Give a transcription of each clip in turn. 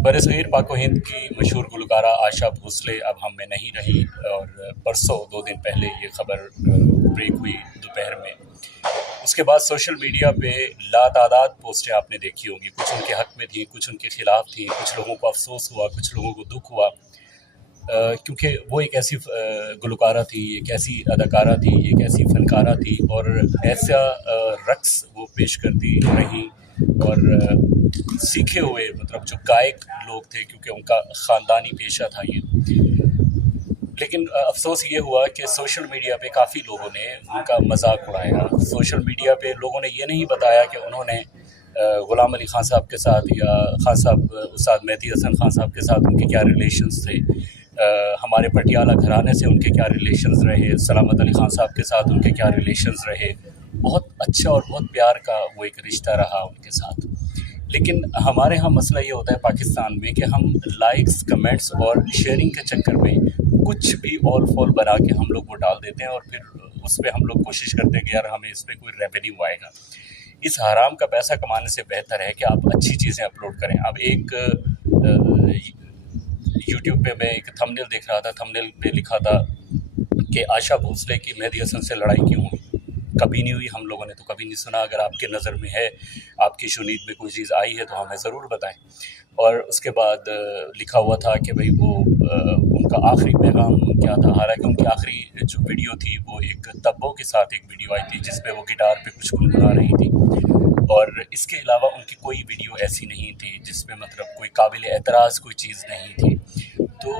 बरसग़ीर पाक व हिंद की मशहूर गुलकारा आशा भोसले अब हम में नहीं रही। और परसों 2 दिन पहले ये खबर ब्रेक हुई दोपहर में। उसके बाद सोशल मीडिया पे लातादाद पोस्टें आपने देखी होंगी, कुछ उनके हक़ में थी, कुछ उनके ख़िलाफ़ थी, कुछ लोगों को अफसोस हुआ, कुछ लोगों को दुख हुआ, क्योंकि वो एक ऐसी गुलकारा थी, एक ऐसी अदाकारा थी, एक ऐसी फ़नकारा थी और ऐसा रक़्स वो पेश करती रहीं। और सीखे हुए मतलब जो गायक लोग थे, क्योंकि उनका ख़ानदानी पेशा था ये। लेकिन अफ़सोस ये हुआ कि सोशल मीडिया पे काफ़ी लोगों ने उनका मजाक उड़ाया। सोशल मीडिया पे लोगों ने ये नहीं बताया कि उन्होंने ग़ुलाम अली ख़ान साहब के साथ या ख़ान साहब उस्ताद मेहदी हसन ख़ान साहब के साथ उनके क्या रिलेशंस थे, हमारे पटियाला घराने से उनके क्या रिलेशंस रहे, सलामत अली ख़ान साहब के साथ उनके क्या रिलेशंस रहे। बहुत अच्छा और बहुत प्यार का वो एक रिश्ता रहा उनके साथ। लेकिन हमारे यहाँ मसला ये होता है पाकिस्तान में कि हम लाइक्स, कमेंट्स और शेयरिंग के चक्कर में कुछ भी ऑल फॉल बना के हम लोग वो डाल देते हैं और फिर उस पर हम लोग कोशिश करते हैं कि यार हमें इस पर कोई रेवेन्यू आएगा। इस हराम का पैसा कमाने से बेहतर है कि आप अच्छी चीज़ें अपलोड करें। अब एक यूट्यूब पे मैं एक थंबनेल देख रहा था, थंबनेल पे लिखा था कि आशा भोसले की मेहदी हसन से लड़ाई क्यों हुई। कभी नहीं हुई, हम लोगों ने तो कभी नहीं सुना। अगर आपके नज़र में है, आपकी शुनीद में कोई चीज़ आई है तो हमें ज़रूर बताएं। और उसके बाद लिखा हुआ था कि भाई वो उनका आखिरी पैगाम क्या था। हालांकि उनकी आखिरी जो वीडियो थी वो एक तब्बों के साथ एक वीडियो आई थी जिस पे वो गिटार पे कुछ गुनगुना रही थी। और इसके अलावा उनकी कोई वीडियो ऐसी नहीं थी जिसमें मतलब कोई काबिल एतराज़ कोई चीज़ नहीं थी। तो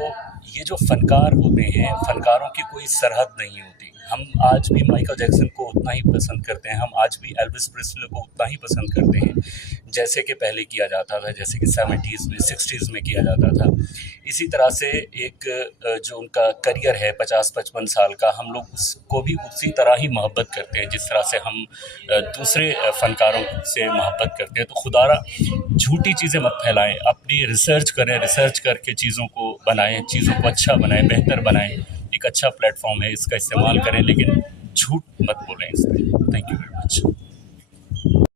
ये जो फ़नकार होते हैं, फ़नकारों की कोई सरहद नहीं होती। हम आज भी माइकल जैक्सन को उतना ही पसंद करते हैं, हम आज भी एल्विस प्रेस्ले को उतना ही पसंद करते हैं जैसे कि पहले किया जाता था, जैसे कि 70s में 60s में किया जाता था। इसी तरह से एक जो उनका करियर है 50-55 साल का, हम लोग उसको भी उसी तरह ही मोहब्बत करते हैं जिस तरह से हम दूसरे फ़नकारों से मोहब्बत करते हैं। तो खुदारा झूठी चीज़ें मत फैलाएं, अपनी रिसर्च करें, रिसर्च करके चीज़ों को बनाएं, चीज़ों को अच्छा बनाएं, बेहतर बनाएं। एक अच्छा प्लेटफॉर्म है, इसका इस्तेमाल करें, लेकिन झूठ मत बोलें इस पर। Thank you very much.